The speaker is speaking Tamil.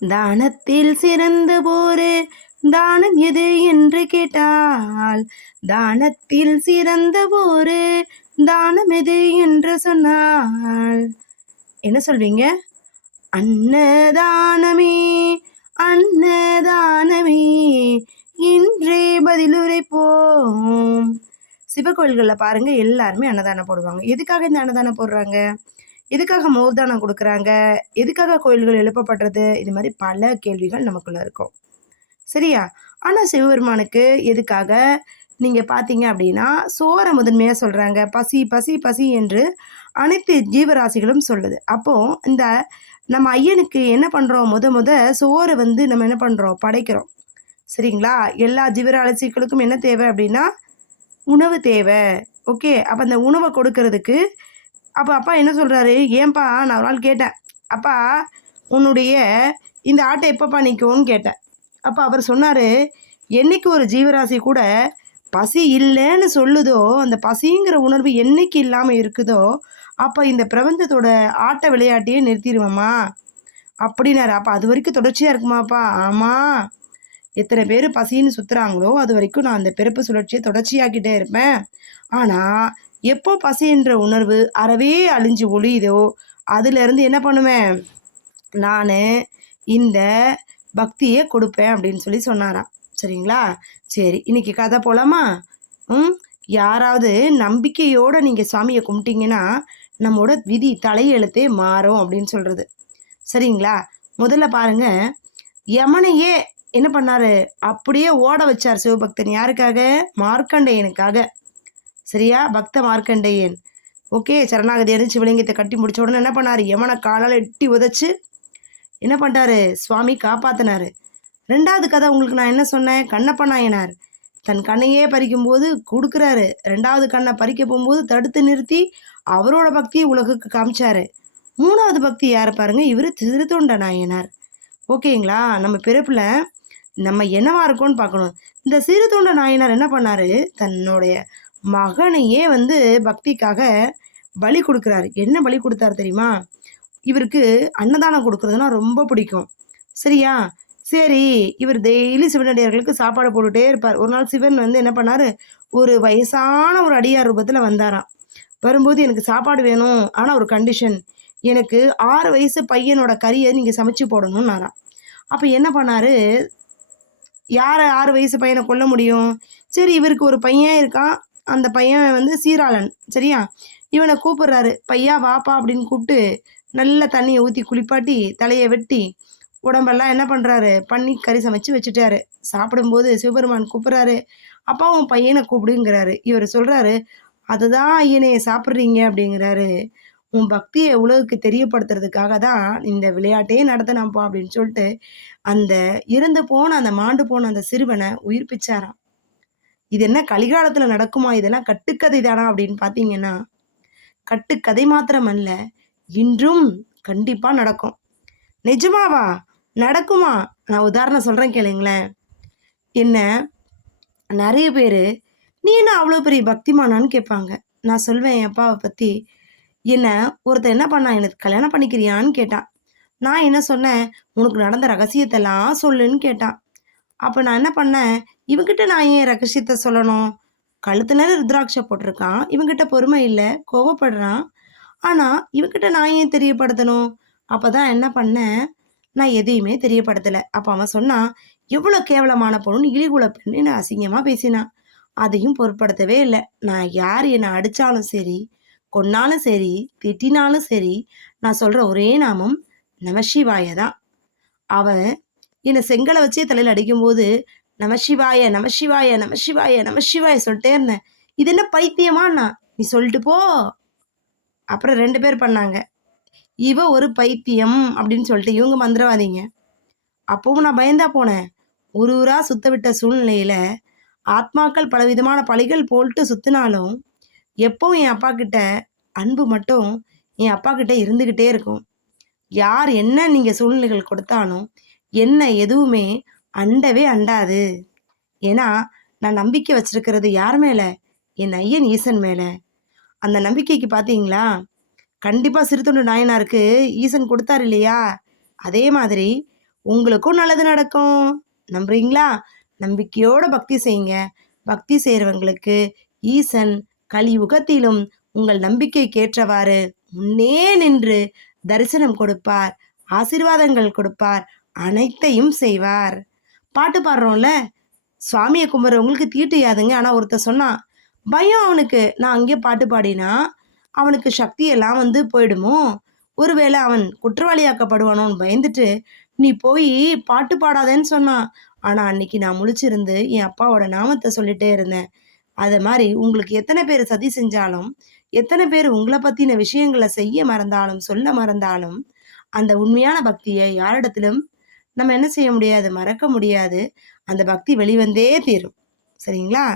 தானத்தில் சிறந்த போரு தானம் எது என்று கேட்டால், தானத்தில் சிறந்த போரு தானம் எது என்று சொன்னால் என்ன சொல்வீங்க? அன்னதானமே அன்னதானமே இன்றே பதிலுரைப்போம். சிவகோயில்களில் பாருங்க, எல்லாருமே அன்னதானம் போடுவாங்க. எதுக்காக இந்த அன்னதானம் போடுறாங்க? எதுக்காக மோர்தானம் கொடுக்குறாங்க? எதுக்காக கோயில்கள் எழுப்பப்படுறது? இது மாதிரி பல கேள்விகள் நமக்குள்ள இருக்கும். சரியா? ஆனால் சிவபெருமானுக்கு எதுக்காக நீங்கள் பார்த்தீங்க அப்படின்னா, சோரை முதன்மையாக சொல்கிறாங்க. பசி பசி பசி என்று அனைத்து ஜீவராசிகளும் சொல்லுது. அப்போது இந்த நம்ம ஐயனுக்கு என்ன பண்ணுறோம்? முத சோறை வந்து நம்ம என்ன பண்ணுறோம்? படைக்கிறோம். சரிங்களா? எல்லா ஜீவராசிகளுக்கும் என்ன தேவை அப்படின்னா, உணவு தேவை. ஓகே. அப்போ அந்த உணவை கொடுக்கறதுக்கு அப்போ அப்பா என்ன சொல்கிறாரு? ஏன்பா, நான் ஒரு நாள் கேட்டேன், அப்பா உன்னுடைய இந்த ஆட்டை எப்பப்பா நிற்கும்னு கேட்டேன். அப்போ அவர் சொன்னார், என்னைக்கு ஒரு ஜீவராசி கூட பசி இல்லைன்னு சொல்லுதோ, அந்த பசிங்கிற உணர்வு என்னைக்கு இல்லாமல் இருக்குதோ, அப்போ இந்த பிரபஞ்சத்தோட ஆட்ட விளையாட்டையே நிறுத்திடுவோம்மா அப்படின்னாரு. அப்போ அது வரைக்கும் தொடர்ச்சியாக இருக்குமாப்பா? ஆமாம். எத்தனை பேர் பசின்னு சுற்றுறாங்களோ அது வரைக்கும் நான் அந்த பிறப்பு சுழற்சியை தொடர்ச்சியாக்கிட்டே இருப்பேன். ஆனால் எப்போ பசின்ற உணர்வு அறவே அழிஞ்சு ஒழியுதோ, அதுலேருந்து என்ன பண்ணுவேன்? நான் இந்த பக்தியை கொடுப்பேன் அப்படின்னு சொல்லி சொன்னாராம். சரிங்களா? சரி, இன்னைக்கு கதை போலாமா? யாராவது நம்பிக்கையோடு நீங்கள் சாமியை கும்பிட்டீங்கன்னா நம்மளோட விதி தலையெழுத்தே மாறும் அப்படின்னு சொல்கிறது. சரிங்களா? முதல்ல பாருங்க, யமனையே என்ன பண்ணாரு? அப்படியே ஓட வச்சார் சிவபக்தன். யாருக்காக? மார்க்கண்டேயனுக்காக. சரியா? பக்த மார்க்கண்டேயன். ஓகே. சரணாகதி அடைஞ்சு சிவலிங்கத்தை கட்டி முடிச்ச உடனே என்ன பண்ணாரு? யமனை காலால் எட்டி உதைச்சு என்ன பண்ணிட்டாரு? சுவாமி காப்பாத்தினாரு. ரெண்டாவது கதை உங்களுக்கு நான் என்ன சொன்னேன்? கண்ணப்ப நாயனார் தன் கண்ணையே பறிக்கும்போது கொடுக்குறாரு. ரெண்டாவது கண்ணை பறிக்க போகும்போது தடுத்து நிறுத்தி அவரோட பக்தியை உலகுக்கு காமிச்சாரு. மூணாவது பக்தி யார் பாருங்க? இவர் திருத்தொண்ட நாயனார். ஓகேங்களா? நம்ம பிறப்பில் நம்ம என்னவா இருக்கோன்னு பார்க்கணும். இந்த சிறுத்தொண்ட நாயனார் என்ன பண்ணாரு? தன்னுடைய மகனையே வந்து பக்திக்காக பலி கொடுக்குறாரு. என்ன பலி கொடுத்தாரு தெரியுமா? இவருக்கு அன்னதானம் கொடுக்குறதுனா ரொம்ப பிடிக்கும். சரியா? சரி, இவர் டெய்லி சிவனடியார்களுக்கு சாப்பாடு போட்டுகிட்டே இருப்பார். ஒரு நாள் சிவன் வந்து என்ன பண்ணார்? ஒரு வயசான ஒரு அடியார் ரூபத்தில் வந்தாராம். வரும்போது எனக்கு சாப்பாடு வேணும், ஆனால் ஒரு கண்டிஷன், எனக்கு 6 வயசு பையனோட கறியை நீங்கள் சமைச்சு போடணும்னாராம். அப்போ என்ன பண்ணார்? யாரை 6 வயசு பையனை கொல்ல முடியும்? சரி, இவருக்கு ஒரு பையன் இருக்கான். அந்த பையன் வந்து சீராளன். சரியா? இவனை கூப்பிட்றாரு. பையா வாப்பா அப்படின்னு கூப்பிட்டு நல்ல தண்ணியை ஊற்றி குளிப்பாட்டி தலையை வெட்டி உடம்பெல்லாம் என்ன பண்ணுறாரு? பண்ணி கறி சமைச்சு வச்சுட்டாரு. சாப்பிடும்போது சிவபெருமான் கூப்பிட்றாரு, அப்பா உன் பையனை கூப்பிடுங்கிறாரு. இவர் சொல்கிறாரு, அதுதான் ஐயனே சாப்பிட்றீங்க அப்படிங்கிறாரு. உன் பக்தியை உலகுக்கு தெரியப்படுத்துறதுக்காக தான் இந்த விளையாட்டே நடத்தினாப்பா அப்படின்னு சொல்லிட்டு அந்த இறந்து போன அந்த மாண்டு போன அந்த சிறுவனை உயிர்ப்பிச்சாராம். இது என்ன கலிகாலத்தில் நடக்குமா? இதெல்லாம் கட்டுக்கதை தானா அப்படின்னு பார்த்தீங்கன்னா, கட்டுக்கதை மாத்திரம் அல்ல, இன்றும் கண்டிப்பாக நடக்கும். நிஜமாவா? நடக்குமா? நான் உதாரணம் சொல்கிறேன் கேளுங்களேன். என்ன நிறைய பேர், நீ என்ன அவ்வளோ பெரிய பக்திமானான்னு கேட்பாங்க. நான் சொல்வேன் என் அப்பாவை பற்றி, என்ன ஒருத்தர் என்ன பண்ணான்? எனக்கு கல்யாணம் பண்ணிக்கிறியான்னு கேட்டான். நான் என்ன சொன்னேன்? உனக்கு நடந்த ரகசியத்தெல்லாம் சொல்லுன்னு கேட்டான். அப்போ நான் என்ன பண்ணேன்? இவங்கிட்ட நான் ஏன் ரகசியத்தை சொல்லணும்? கழுத்துல ருத்ராட்சை போட்டிருக்கான், இவங்கிட்ட பொறுமை இல்லை, கோவப்படுறான். ஆனால் இவங்கிட்ட நான் ஏன் தெரியப்படுத்தணும்? அப்போ தான் என்ன பண்ணேன்? நான் எதையுமே தெரியப்படுத்தலை. அப்போ அவன் சொன்னான், எவ்வளோ கேவலமான பொண்ணு, இழிகுல பெண்ணு நான் அசிங்கமாக பேசினான். அதையும் பொருட்படுத்தவே இல்லை. நான் யார் என்னை அடித்தாலும் சரி, கொன்னாலும் சரி, திட்டினாலும் சரி, நான் சொல்கிற ஒரே நாமம் நமசிவாய தான். அவன் என்னை செங்கலை வச்சே தலையில் அடிக்கும்போது நமசிவாய நமசிவாய நமசிவாய நமசிவாய சொல்லிட்டே இருந்தேன். இது என்ன பைத்தியமாண்ணா? நீ சொல்லிட்டு போ. அப்புறம் 2 பேர் பண்ணாங்க. இவ ஒரு பைத்தியம் அப்படின்னு சொல்லிட்டு இவங்க மந்திரவாதிங்க. அப்பவும் நான் பயந்தா போனேன். ஒரு ஊரா சுத்த விட்ட சூழ்நிலையில் ஆத்மாக்கள் பலவிதமான பழிகள் போட்டு சுற்றினாலும் எப்பவும் என் அப்பா கிட்ட அன்பு மட்டும் என் அப்பா கிட்ட இருந்துக்கிட்டே இருக்கும். யார் என்ன நீங்கள் சூழ்நிலைகள் கொடுத்தாலும் என்ன எதுவுமே அண்டவே அண்டாது. ஏன்னா நான் நம்பிக்கை வச்சிருக்கிறது யார் மேலே? என் ஐயன் ஈசன் மேலே. அந்த நம்பிக்கைக்கு பார்த்தீங்களா, கண்டிப்பாக சிறுத்தொண்டு நாயனாருக்கு ஈசன் கொடுத்தார் இல்லையா? அதே மாதிரி உங்களுக்கும் நல்லது நடக்கும். நம்புறீங்களா? நம்பிக்கையோட பக்தி செய்யுங்க. பக்தி செய்கிறவங்களுக்கு ஈசன் கலியுகத்திலும் உங்கள் நம்பிக்கைக்கேற்றவாறு முன்னே நின்று தரிசனம் கொடுப்பார், ஆசீர்வாதங்கள் கொடுப்பார், அனைத்தையும் செய்வார். பாட்டு பாடுறோம்ல, சுவாமியை கும்பிட்றவங்களுக்கு தீட்டு யாதுங்க. ஆனால் ஒருத்தர் சொன்னான், பயம் அவனுக்கு, நான் அங்கே பாட்டு பாடினா அவனுக்கு சக்தியெல்லாம் போயிடுமோ, ஒருவேளை அவன் குற்றவாளியாக்கப்படுவானோன்னு பயந்துட்டு நீ போய் பாட்டு பாடாதேன்னு சொன்னான். ஆனால் அன்னைக்கு நான் முழிச்சிருந்து என் அப்பாவோட நாமத்தை சொல்லிட்டே இருந்தேன். அது மாதிரி உங்களுக்கு எத்தனை பேர் சதி செஞ்சாலும், எத்தனை பேர் உங்களை பற்றின விஷயங்களை செய்ய மறந்தாலும், சொல்ல மறந்தாலும், அந்த உண்மையான பக்தியை யாரிடத்திலும் நம்ம என்ன செய்ய முடியாது, மறக்க முடியாது. அந்த பக்தி வெளிவந்தே தீரும். சரிங்களா?